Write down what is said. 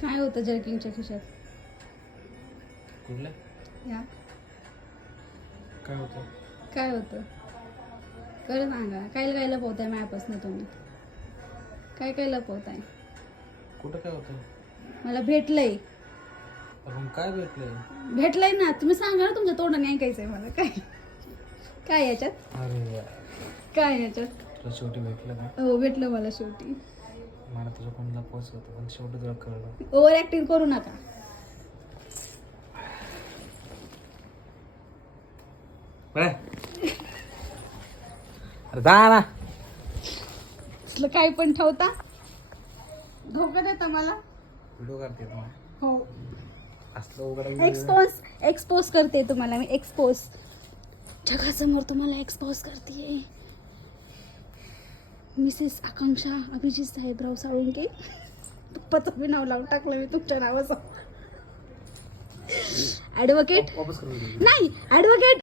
काय होतं जर्किंगच्या खिशात? कुठल्या? या काय होतं? काय होतं? खरं सांगा, काय लपवताय माझ्यापासून तुम्ही? काय लपवताय? कुठं काय होतं? मला भेटलंय. मग काय भेटलंय? भेटलंय ना, तुम्ही सांगा ना, तुमच्या तोंडाने ऐकायचंय मला. काय काय याच्यात? अरे यार, काय याच्यात? तुला शेवटी भेटलं का? हो, भेटलं मला शेवटी. मला तुझं कोणाला पोच होतं पण शेवटी तुला कळलं. ओव्हर ऍक्टिंग करू नका. अरे जा ना. असलं काय पण ठेवता, धोका देता मला. व्हिडिओ करते तू. हो, असलं उघड एक्सपोज करते तुम्हाला मी. एक्सपोज जगासमोर तुम्हाला एक्सपोज करते. मिसेस आकांक्षा अभिजित साहेबराव साळुंके. पप्पाचं बी नाव लावून टाकलं मी तुमच्या नावाचं. ऍडव्होकेट वापस करून नाही, ऍडव्होकेट